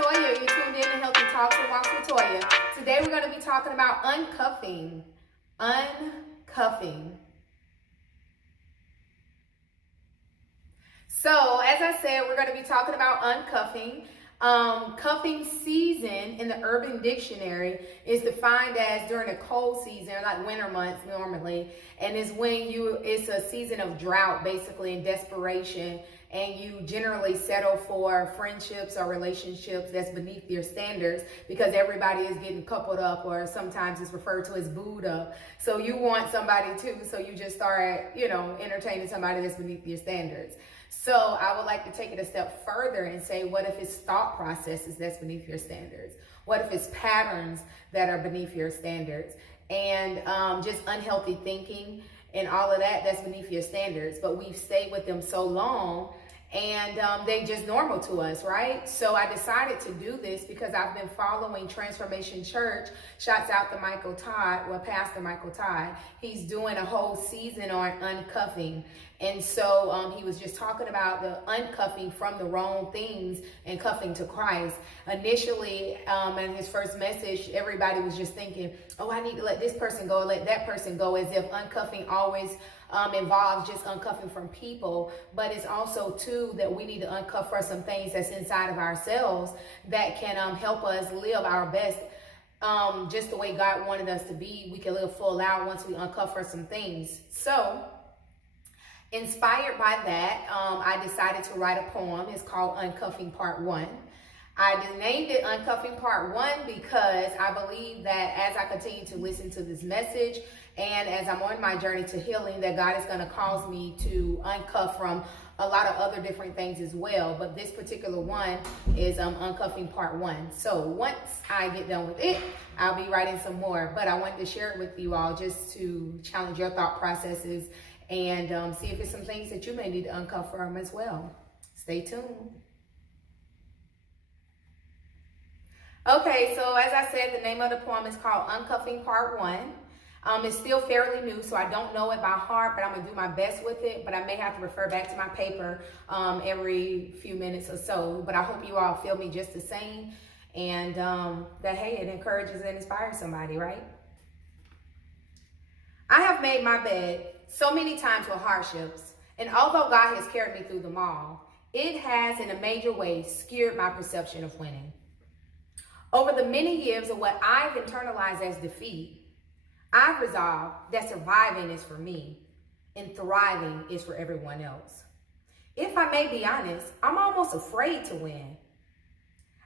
Toya. You tuned in to Healthy Talks and Walks with Toya. Today we're going to be talking about uncuffing. Uncuffing. So, as I said, we're going to be talking about uncuffing. Cuffing season in the Urban Dictionary is defined as during the cold season, like winter months normally, and it's when it's a season of drought, basically, and desperation, and you generally settle for friendships or relationships that's beneath your standards because everybody is getting coupled up, or sometimes it's referred to as booed up. So you want somebody too, so you just start, entertaining somebody that's beneath your standards. So I would like to take it a step further and say, what if it's thought processes that's beneath your standards? What if it's patterns that are beneath your standards? And just unhealthy thinking and all of that, that's beneath your standards. But we've stayed with them so long, and they just normal to us, right? So I decided to do this because I've been following Transformation Church. Shouts out to Pastor Michael Todd. He's doing a whole season on uncuffing. And so he was just talking about the uncuffing from the wrong things and cuffing to Christ. Initially, in his first message, everybody was just thinking, oh, I need to let this person go, let that person go, as if uncuffing always involves just uncuffing from people. But it's also, too, that we need to uncuff for some things that's inside of ourselves that can help us live our best. Just the way God wanted us to be, we can live full out once we uncuff for some things. So, inspired by that, I decided to write a poem. It's called Uncuffing Part 1. I named it Uncuffing Part 1 because I believe that as I continue to listen to this message and as I'm on my journey to healing, that God is going to cause me to uncuff from a lot of other different things as well. But this particular one is Uncuffing Part 1. So once I get done with it, I'll be writing some more. But I wanted to share it with you all just to challenge your thought processes and see if there's some things that you may need to uncuff from as well. Stay tuned. Okay, so as I said, the name of the poem is called Uncuffing Part 1. It's still fairly new, so I don't know it by heart, but I'm going to do my best with it. But I may have to refer back to my paper every few minutes or so. But I hope you all feel me just the same, and that, hey, it encourages and inspires somebody, right? I have made my bed so many times with hardships, and although God has carried me through them all, it has in a major way skewed my perception of winning. Over the many years of what I've internalized as defeat, I've resolved that surviving is for me and thriving is for everyone else. If I may be honest, I'm almost afraid to win.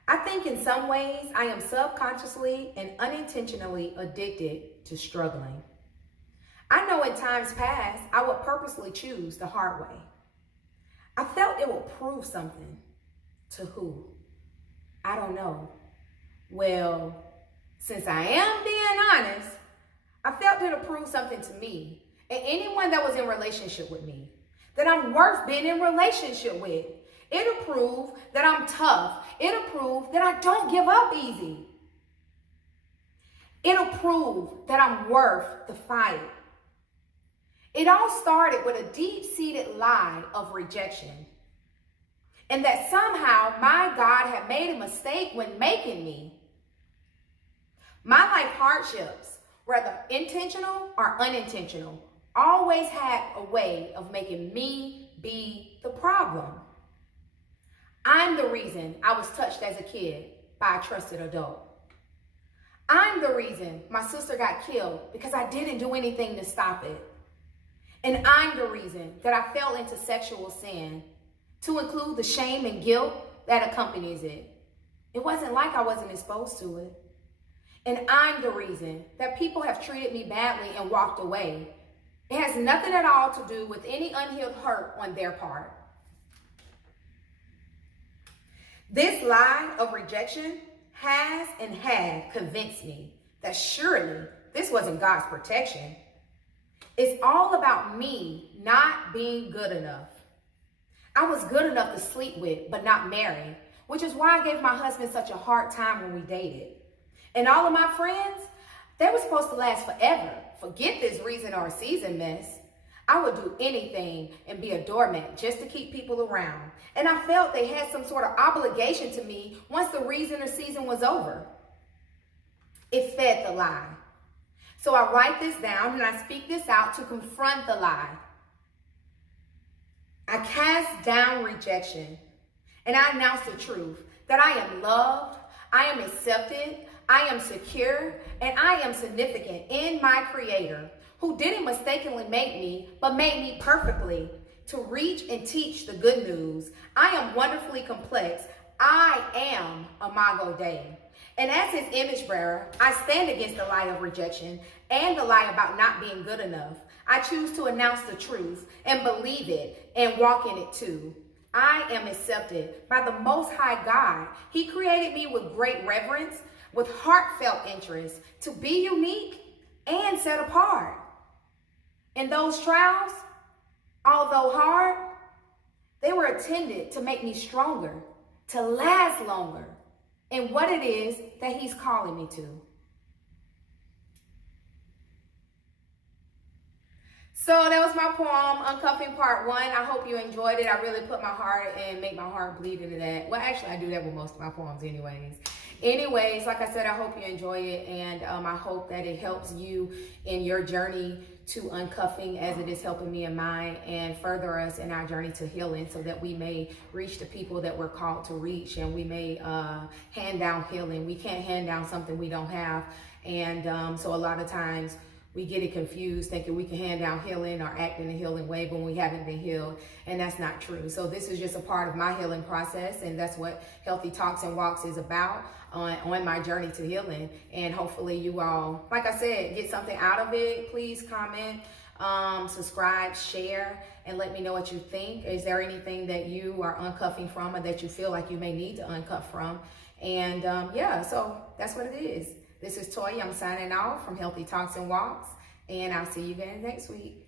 I think in some ways I am subconsciously and unintentionally addicted to struggling. I know in times past, I would purposely choose the hard way. I felt it would prove something. To who? I don't know. Well, since I am being honest, I felt it would prove something to me and anyone that was in relationship with me, that I'm worth being in relationship with. It'll prove that I'm tough. It'll prove that I don't give up easy. It'll prove that I'm worth the fight. It all started with a deep-seated lie of rejection, and that somehow my God had made a mistake when making me. My life hardships, whether intentional or unintentional, always had a way of making me be the problem. I'm the reason I was touched as a kid by a trusted adult. I'm the reason my sister got killed because I didn't do anything to stop it. And I'm the reason that I fell into sexual sin, to include the shame and guilt that accompanies it. It wasn't like I wasn't exposed to it. And I'm the reason that people have treated me badly and walked away. It has nothing at all to do with any unhealed hurt on their part. This lie of rejection has and had convinced me that surely this wasn't God's protection. It's all about me not being good enough. I was good enough to sleep with, but not marry, which is why I gave my husband such a hard time when we dated. And all of my friends, they were supposed to last forever. Forget this reason or season mess. I would do anything and be a doormat just to keep people around. And I felt they had some sort of obligation to me once the reason or season was over. It fed the lie. So I write this down and I speak this out to confront the lie. I cast down rejection and I announce the truth that I am loved, I am accepted, I am secure, and I am significant in my Creator, who didn't mistakenly make me, but made me perfectly to reach and teach the good news. I am wonderfully complex. I am Imago Dei. And as his image bearer, I stand against the lie of rejection and the lie about not being good enough. I choose to announce the truth and believe it and walk in it too. I am accepted by the Most High God. He created me with great reverence, with heartfelt interest, to be unique and set apart. And those trials, although hard, they were intended to make me stronger, to last longer in what it is that he's calling me to. So that was my poem, Uncuffing Part 1. I hope you enjoyed it. I really put my heart and make my heart bleed into that. Well, actually, I do that with most of my poems anyways. Like I said, I hope you enjoy it, and I hope that it helps you in your journey to uncuffing as it is helping me in mine, and further us in our journey to healing so that we may reach the people that we're called to reach, and we may hand down healing. We can't hand down something we don't have, and so a lot of times we get it confused thinking we can hand down healing or act in a healing way when we haven't been healed, and that's not true. So this is just a part of my healing process, and that's what Healthy Talks and Walks is about on my journey to healing. And hopefully you all, like I said, get something out of it. Please comment, subscribe, share, and let me know what you think. Is there anything that you are uncuffing from or that you feel like you may need to uncuff from? And yeah, so that's what it is. This is Toya. I'm signing off from Healthy Talks and Walks, and I'll see you guys next week.